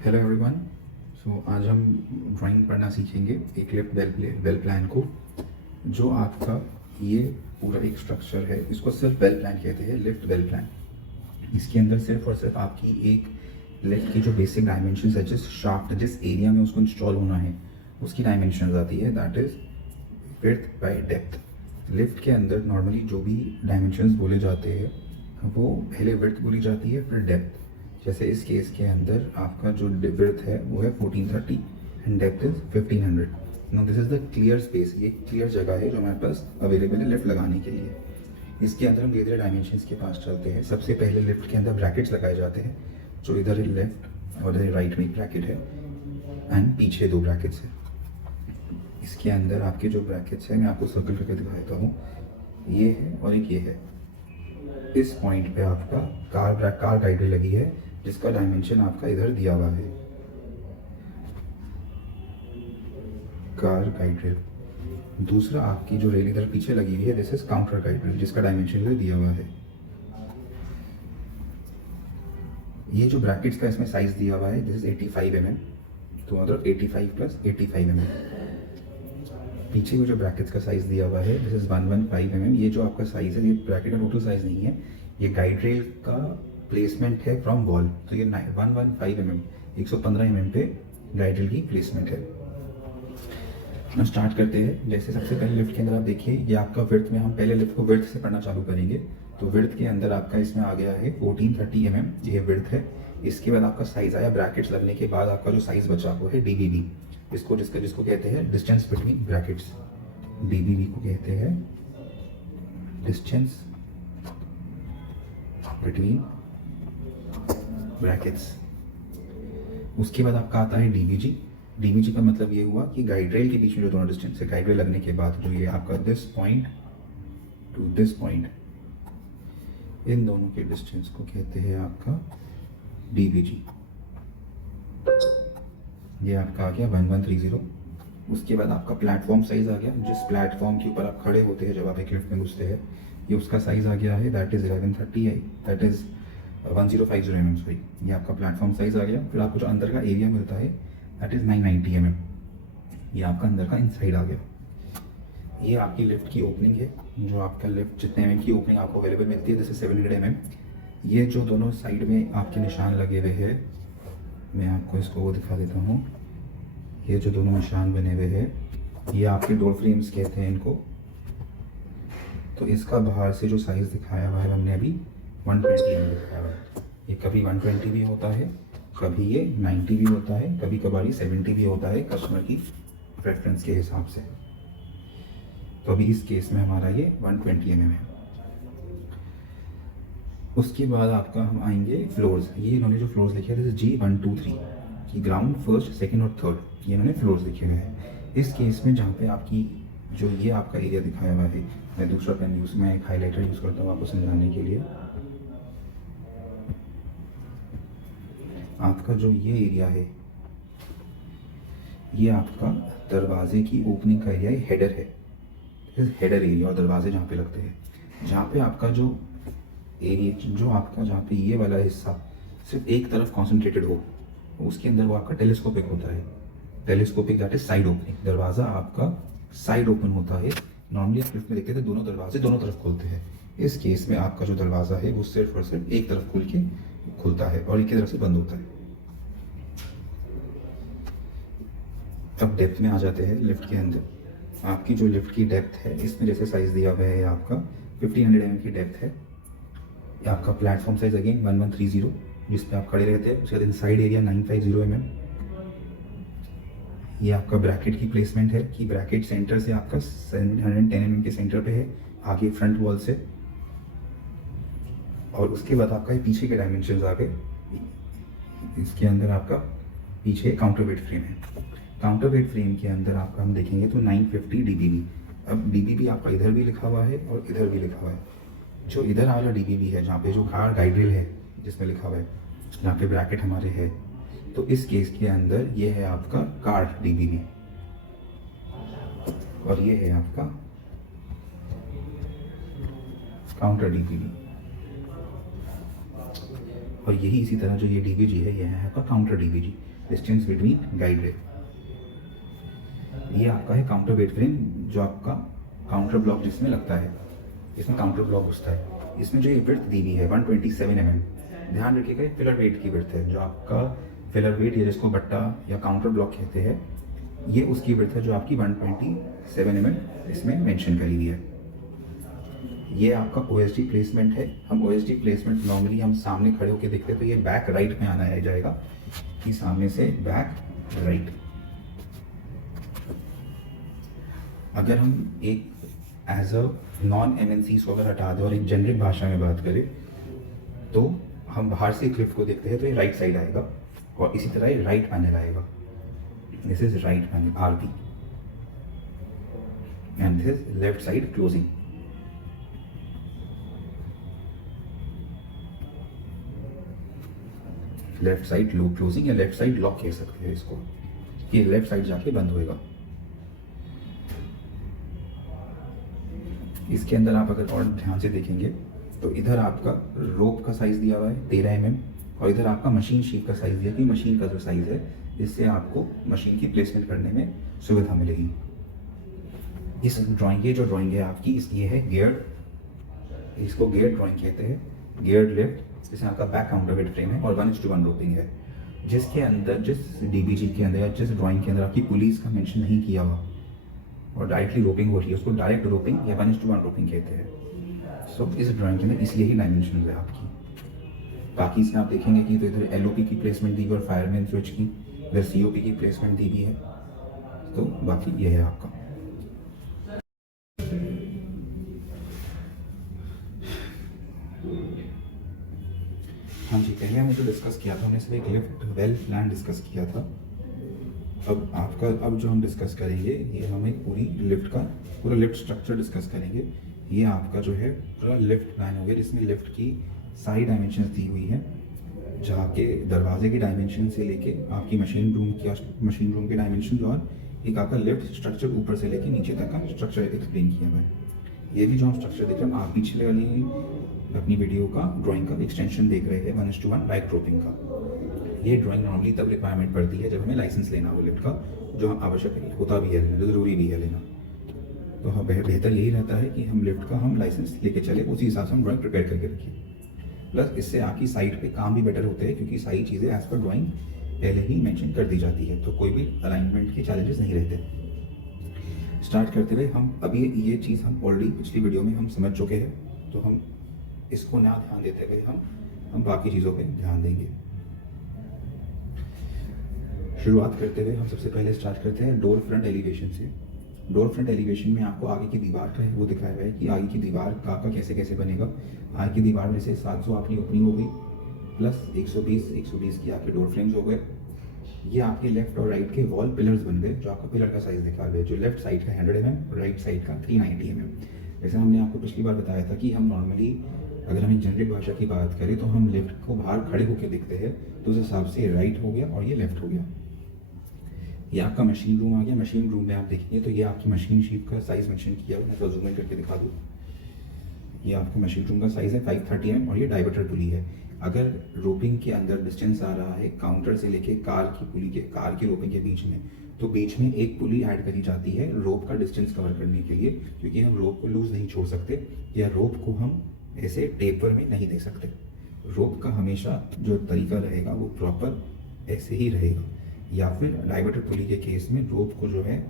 Hello everyone. आज हम drawing पढ़ना सीखेंगे एक लिफ्ट बेल प्लान को। जो आपका ये पूरा एक स्ट्रक्चर है, इसको सिर्फ बेल प्लान कहते हैं, लिफ्ट बेल प्लान। इसके अंदर सिर्फ और सिर्फ आपकी एक लिफ्ट की जो बेसिक डायमेंशन है, जिस शाफ्ट जिस एरिया में उसको इंस्टॉल होना है उसकी डायमेंशन आती है, that is width by depth. Lift के अंदर नॉर्मली जो भी डायमेंशंस बोले जाते हैं वो पहले विड्थ बोली जाती है, फिर डेप्थ। जैसे इस केस के अंदर आपका जो विड्थ है वो है 1430 and depth is 1500। Now this is the clear space, ये क्लियर जगह है जो हमारे पास अवेलेबल है लिफ्ट लगाने के लिए। इसके अंदर हम धीरे धीरे डायमेंशंस के पास चलते हैं। सबसे पहले लिफ्ट के अंदर ब्रैकेट्स लगाए जाते हैं, जो इधर लेफ्ट और इधर राइट में एक ब्रैकेट है एंड पीछे दो ब्रैकेट्स हैं। इसके अंदर आपके जो ब्रैकेट्स हैं, मैं आपको सर्कल करके दिखाता हूँ, ये है और एक ये है। इस पॉइंट पे आपका कार गाइड लगी है, जिसका डायमेंशन आपका इधर दिया हुआ है, कार गाइड रेल। दूसरा आपकी जो रेल इधर पीछे लगी हुई है, this is counter guide rail, जिसका डायमेंशन इधर दिया हुआ है। ये जो ब्रैकेट्स का इसमें साइज दिया हुआ है, दिस इज 85 mm, तो मतलब 85 प्लस 85 mm। पीछे में जो ब्रैकेट्स का साइज दिया हुआ है, दिस इज 115 mm। ये जो आपका साइज है, ये ब्रैकेट का टोटल साइज नहीं है, ये गाइड रेल का प्लेसमेंट है फ्रॉम वॉल। तो ये 115 mm 115 mm पे गाइड रेल की प्लेसमेंट है। हम स्टार्ट करते हैं। जैसे सबसे पहले लिफ्ट के अंदर आप देखिए, ये आपका विड्थ में, हम पहले लिफ्ट को विड्थ से पढ़ना चालू करेंगे। तो विड्थ के अंदर आपका इसमें आ गया है 1430 mm, ये विड्थ है। इसके बाद आपका साइज आया, ब्रैकेट्स लगने के बाद आपका जो साइज बचा वो है DBB, जिसको कहते हैं डिस्टेंस बिटवीन ब्रैकेट्स। DBB को कहते हैं डिस्टेंस बिटवीन ब्रैकेट्स। उसके बाद आपका आता है DBG का मतलब ये हुआ कि गाइड रेल के बीच में जो दोनों डिस्टेंस है, गाइड रेल लगने के बाद जो ये आपका this point to this point, इन दोनों के डिस्टेंस को कहते हैं आपका DBG। ये आपका आ गया 1130। उसके बाद आपका प्लेटफॉर्म साइज आ गया, जिस प्लेटफॉर्म के ऊपर आप खड़े होते हैं जब आप एक लिफ्ट में घुसते हैं, ये उसका साइज आ गया है, दैट इज़ 1130 है, दैट इज़ 1050 mm, सॉरी। ये आपका प्लेटफॉर्म साइज आ गया। फिर आपको जो अंदर का एरिया मिलता है, दैट इज़ 990 mm, ये आपका अंदर का इनसाइड आ गया। ये आपकी लिफ्ट की ओपनिंग है, जो आपका लिफ्ट जितने mm की ओपनिंग आपको अवेलेबल मिलती है, जैसे 700 mm। ये जो दोनों साइड में आपके निशान लगे हुए हैं, मैं आपको इसको वो दिखा देता हूँ। ये जो दोनों निशान बने हुए हैं, ये आपके डोर फ्रेम्स कहते हैं इनको। तो इसका बाहर से जो साइज़ दिखाया हुआ है हमने अभी 120 mm दिखाया हुआ है। ये कभी 120 भी होता है, कभी ये 90 भी होता है, कभी कभार 70 भी होता है, कस्टमर की प्रेफरेंस के हिसाब से। तो अभी इस केस में हमारा ये 120 mm है। उसके बाद आपका हम आएंगे फ्लोर्स। ये इन्होंने जो फ्लोर्स लिखे हैं, जैसे G123 कि ग्राउंड, फर्स्ट, सेकंड और थर्ड, ये इन्होंने फ्लोर्स लिखे हुए हैं। इस केस में जहाँ पे आपकी जो ये आपका एरिया दिखाया हुआ है, मैं दूसरा पेन यूज़ में एक हाईलाइटर यूज़ करता हूँ आपको समझाने के लिए। आपका जो ये एरिया है, ये आपका दरवाजे की ओपनिंग का एरिया, हेडर है, हेडर एरिया, और दरवाजे जहाँ पे लगते हैं, जहाँ पे आपका जो एरिया, जो आपका जहाँ पे ये वाला हिस्सा सिर्फ एक तरफ कॉन्सेंट्रेटेड हो, उसके अंदर वो आपका टेलीस्कोपिक होता है। Telescopic that is side opening, दरवाज़ा आपका साइड ओपन होता है। नॉर्मली आप लिफ्ट में देखते थे दोनों दरवाजे दोनों तरफ खुलते हैं। इस केस में आपका जो दरवाज़ा है वो सिर्फ और सिर्फ एक तरफ खुल के खुलता है और एक ही तरफ से बंद होता है। अब डेप्थ में आ जाते हैं। लिफ्ट के अंदर आपकी जो लिफ्ट की डेप्थ है, इसमें जैसे साइज़ दिया हुआ है आपका 1500 mm की डेप्थ है। आपका प्लेटफॉर्म साइज अगेन 1130, जिस पे आप खड़े रहते हैं। उसके बाद इनसाइड एरिया 950 mm। ये आपका ब्रैकेट की प्लेसमेंट है कि ब्रैकेट सेंटर से आपका 710 mm के सेंटर पे है, आगे फ्रंट वॉल से। और उसके बाद आपका ये पीछे के डायमेंशंस आ गए। इसके अंदर आपका पीछे काउंटर वेट फ्रेम है। काउंटर वेट फ्रेम के अंदर आपका हम देखेंगे तो 950 DBB। अब DBB आपका इधर भी लिखा हुआ है और इधर भी लिखा हुआ है। जो इधर वाला DBB है, जहाँ पे जो कार गाइड रेल है जिसमें लिखा हुआ है, जहाँ पे ब्रैकेट हमारे है, तो इस केस के अंदर ये है आपका कार DBB और ये है आपका काउंटर DBB। और यही इसी तरह जो ये DBG है, ये है आपका counter DBG। Distance between guide rail. ये आपका है काउंटर वेट फ्रेम, जो आपका काउंटर ब्लॉक जिसमें लगता है, इसमें काउंटर ब्लॉक घुसता है। इसमें जो ये विड्थ दी हुई है 127 mm, ध्यान रखिएगा फिलर वेट की विड्थ है। जो आपका फिलर वेट या जिसको बट्टा या काउंटर ब्लॉक कहते हैं, ये उसकी विड्थ है जो आपकी 127 mm इसमें मेंशन करी हुई है। ये आपका OSD प्लेसमेंट है। हम OSD प्लेसमेंट नॉर्मली हम सामने खड़े होकर देखते हैं तो ये बैक राइट में आना है जाएगा, कि सामने से बैक राइट। अगर हम एक एज अ नॉन MNCs को अगर हटा दें और एक जेनरिक भाषा में बात करें, तो हम बाहर से क्लिफ को देखते हैं तो ये राइट साइड आएगा, और इसी तरह ये राइट पैनल आएगा। This is right panel RP and this is left side closing. Left side low closing या लेफ्ट साइड लॉक कह सकते हैं इसको, ये लेफ्ट साइड जाके बंद होएगा। इसके अंदर आप अगर और ध्यान से देखेंगे तो इधर आपका रोप का साइज दिया हुआ है 13 mm, और इधर आपका मशीन शीट का साइज दिया कि मशीन का जो साइज है, इससे आपको मशीन की प्लेसमेंट करने में सुविधा मिलेगी। इस ड्राइंग, ये जो ड्राइंग है आपकी, ये है गियर, इसको गियर ड्राइंग कहते हैं। गियर लिफ्ट, इसमें आपका बैक काउंटर वेट फ्रेम है और 1:1 रोपिंग है, जिसके अंदर जिस DBG के अंदर या जिस ड्राइंग के अंदर आपकी पुलिस का मेंशन नहीं किया हुआ और डायरेक्टली रोपिंग हो रही है, उसको डायरेक्ट रोपिंग या 1:1 रोपिंग कहते हैं। सो इस ड्राइंग के अंदर इसलिए ही डायमेंशन है आपकी। बाकी इसमें आप देखेंगे कि तो इधर LOP की प्लेसमेंट दी हुई और फायरमैन स्विच की, इधर COP की प्लेसमेंट दी हुई है। तो बाकी ये है आपका। हाँ जी, पहले हमने जो डिस्कस किया था, हमने सिर्फ एक लिफ्ट वेल प्लान डिस्कस किया था। अब जो हम डिस्कस करेंगे, ये हम एक पूरी लिफ्ट का पूरा लिफ्ट स्ट्रक्चर डिस्कस करेंगे। ये आपका जो है पूरा लिफ्ट प्लान हो गया, जिसमें लिफ्ट की सारी डायमेंशंस दी हुई हैं, जहाँ के दरवाजे की डायमेंशन से लेके आपकी मशीन रूम के डायमेंशन, और एक आपका लिफ्ट स्ट्रक्चर ऊपर से लेके नीचे तक का स्ट्रक्चर एक्सप्लेन किया हुआ है। ये भी जो हम स्ट्रक्चर देख रहे हैं, आप पिछले वाली अपनी वीडियो का ड्राइंग का एक्सटेंशन देख रहे हैं 1:1 राइट रोपिंग का। ये ड्राइंग नॉर्मली तब रिक्वायरमेंट पड़ती है जब हमें लाइसेंस लेना हो लिफ्ट का, जो आवश्यक होता भी है, जो ज़रूरी भी है लेना। तो हाँ, बेहतर यही रहता है कि हम लिफ्ट का हम लाइसेंस लेके चले, उसी हिसाब से हम ड्राइंग प्रिपेयर करके रखिए। प्लस इससे आपकी साइट पे काम भी बेटर होते हैं, क्योंकि सारी चीज़ें एज पर ड्राइंग पहले ही मेंशन कर दी जाती है, तो कोई भी अलाइनमेंट के चैलेंजेस नहीं रहते। स्टार्ट करते हुए हम अभी ये चीज़ हम ऑलरेडी पिछली वीडियो में हम समझ चुके हैं, तो हम इसको ना ध्यान देते हुए हम बाकी चीज़ों पे ध्यान देंगे। शुरुआत करते हुए हम सबसे पहले स्टार्ट करते हैं डोर फ्रंट एलिवेशन से। डोर फ्रंट एलिवेशन में आपको आगे की दीवार का है वो दिखाया हुआ है कि आगे की दीवार का कैसे कैसे बनेगा। आगे की दीवार में से 700 आपकी ओपनिंग हो गई, प्लस 120 की आपके डोर फ्रेम्स हो गए। ये आपके लेफ्ट और राइट के वॉल पिलर्स बन गए, जो आपका पिलर का साइज दिखा हुआ है, जो लेफ्ट साइड का 100 mm, राइट साइड का 390 mm। जैसे हमने आपको पिछली बार बताया था कि हम नॉर्मली अगर हम जेनरिक भाषा की बात करें तो हम लेफ्ट को बाहर खड़े होकर देखते हैं, तो उस हिसाब से राइट हो गया और ये लेफ्ट हो गया। ये आपका मशीन रूम आ गया। मशीन रूम में आप देखेंगे तो ये आपकी मशीन शीट का साइज मेंशन किया हुआ है, तो जूम इन करके दिखा दूँ। ये आपका मशीन रूम का साइज है 530 mm और ये डायवर्टर पुली है। अगर रोपिंग के अंदर डिस्टेंस आ रहा है काउंटर से लेके कार की रोपिंग के बीच में, तो बीच में एक पुली ऐड करी जाती है रोप का डिस्टेंस कवर करने के लिए, क्योंकि हम रोप को लूज नहीं छोड़ सकते या रोप को हम ऐसे टेपर में नहीं दे सकते। रोप का हमेशा जो तरीका रहेगा वो प्रॉपर ऐसे ही रहेगा, या फिर डायवर्टर पुली के केस में रोप को जो है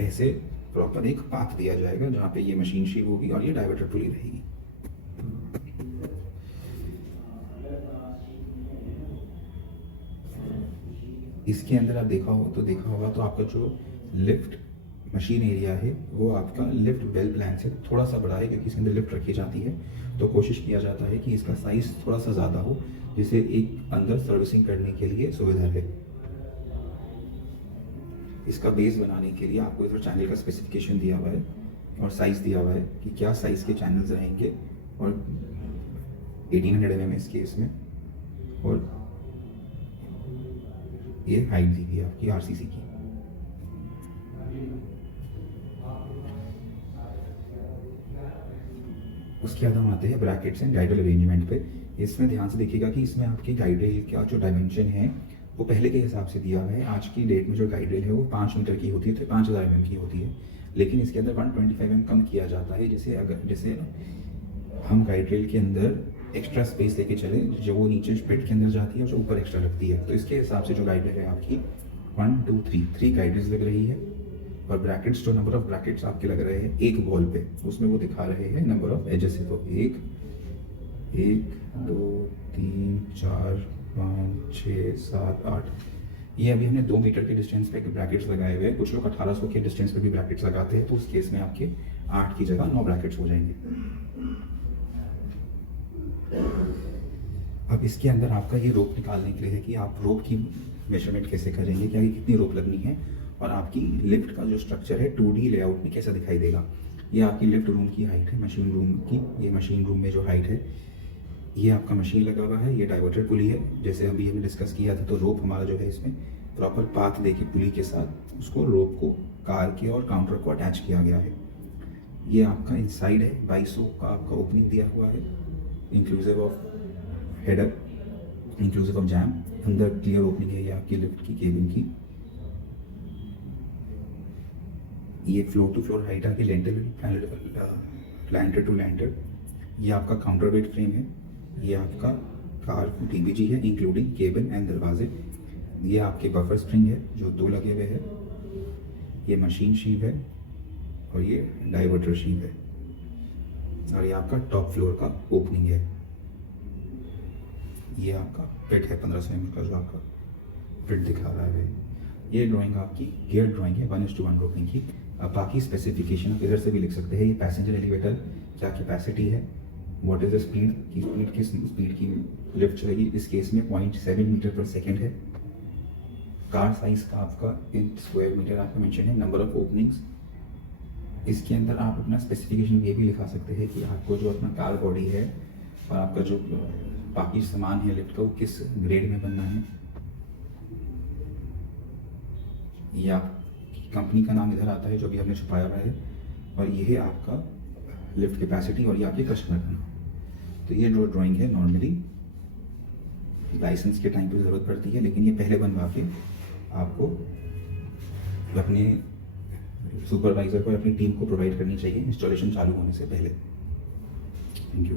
ऐसे प्रॉपर एक पाथ दिया जाएगा, जहाँ पे ये मशीन शीव होगी और ये डायवर्टर पुली रहेगी। इसके अंदर आप देखा होगा तो आपका जो लिफ्ट मशीन एरिया है वो आपका लिफ्ट वेल प्लान से थोड़ा सा बड़ा है, क्योंकि इसके अंदर लिफ्ट रखी जाती है, तो कोशिश किया जाता है कि इसका साइज थोड़ा सा ज़्यादा हो, जिसे एक अंदर सर्विसिंग करने के लिए सुविधा है। इसका बेस बनाने के लिए आपको इधर चैनल का स्पेसिफिकेशन दिया हुआ है और साइज़ दिया हुआ है कि क्या साइज़ के चैनल्स रहेंगे, और 1800 mm इस केस में, और ये हाइट दी हुई है आपकी RCC की। उसके बाद हम आते हैं brackets and guide rail arrangement पे। इसमें ध्यान से देखिएगा कि इसमें आपकी गाइड रेल का जो डायमेंशन है वो पहले के हिसाब से दिया हुआ है। आज की डेट में जो गाइड रेल है वो 5 मीटर की होती है, तो 5000 mm की होती है, लेकिन इसके अंदर 125 mm कम किया जाता है। जैसे हम गाइड रेल के अंदर एक्स्ट्रा स्पेस लेके चले, जो वो नीचे पेट के अंदर जाती है और जो ऊपर एक्स्ट्रा लगती है, तो इसके हिसाब से जो गाइड रेल है आपकी 1 2 3 गाइड रेल्स लग रही है। और ब्रैकेट्स, जो नंबर ऑफ ब्रैकेट्स आपके लग रहे हैं एक वॉल पे, उसमें वो दिखा रहे हैं नंबर ऑफ एजेस है। तो 1 2 3 4 5 6 7 8, ये अभी हमने 2 मीटर के डिस्टेंस पे ब्रैकेट्स लगाए हुए हैं। कुछ लोग 1800 के डिस्टेंस पे भी ब्रैकेट्स लगाते हैं, तो उस केस में आपके 8 की जगह 9 ब्रैकेट्स हो जाएंगे। अब इसके अंदर आपका ये रोप निकालने के लिए है कि आप रोप की मेजरमेंट कैसे करेंगे, क्या ये कितनी रोप लगनी है, और आपकी लिफ्ट का जो स्ट्रक्चर है 2D लेआउट में कैसा दिखाई देगा। ये आपकी लिफ्ट रूम की हाइट है, मशीन रूम की। ये मशीन रूम में जो हाइट है, ये आपका मशीन लगा हुआ है, ये डाइवर्टेड पुली है। जैसे अभी हमने डिस्कस किया था, तो रोप हमारा जो है इसमें प्रॉपर पाथ देके पुली के साथ उसको रोप को कार के और काउंटर को अटैच किया गया है। ये आपका इनसाइड है, 2200 का आपका ओपनिंग दिया हुआ है, inclusive of header, inclusive of jam. अंदर क्लियर ओपनिंग है ये आपकी लिफ्ट की केबिन की। ये फ्लोर टू फ्लोर हाइट आके लैंडर टू लैंडर। ये आपका काउंटर वेट फ्रेम है। ये आपका कार TBG है, इंक्लूडिंग केबिन एंड दरवाजे। ये आपके बफर स्प्रिंग है जो 2 लगे हुए हैं। ये मशीन शीव है और ये डाइवर्टर शीव है। और ये आपका टॉप फ्लोर का ओपनिंग है। ये आपका पिट है 1500 mm का, जो आपका पिट दिखा रहा है। ये ड्राइंग आपकी गियर ड्राइंग है 1:1 रोपिंग की। अब बाकी स्पेसिफिकेशन आप इधर से भी लिख सकते हैं। ये पैसेंजर एलिवेटर क्या कैपेसिटी है, व्हाट इज द स्पीड, किस स्पीड की लिफ्ट चलेगी। इस केस में 0.7 मीटर पर सेकेंड है। कार साइज का आपका इन स्क्वायर मीटर आपका मेंशन है। नंबर ऑफ ओपनिंग्स, इसके अंदर आप अपना स्पेसिफिकेशन ये भी लिखा सकते हैं कि आपको जो अपना कार बॉडी है और आपका जो बाकी सामान है लिफ्ट का, वो किस ग्रेड में बनना है। ये आपकी कंपनी का नाम इधर आता है जो भी हमने छुपाया हुआ है, और ये है आपका लिफ्ट कैपेसिटी, और ये आपके कस्टमर का नाम। तो ये जो ड्राइंग है नॉर्मली लाइसेंस के टाइम पे ज़रूरत पड़ती है, लेकिन ये पहले बनवा के आपको अपने सुपरवाइज़र को, अपनी टीम को प्रोवाइड करनी चाहिए इंस्टॉलेशन चालू होने से पहले। Thank you.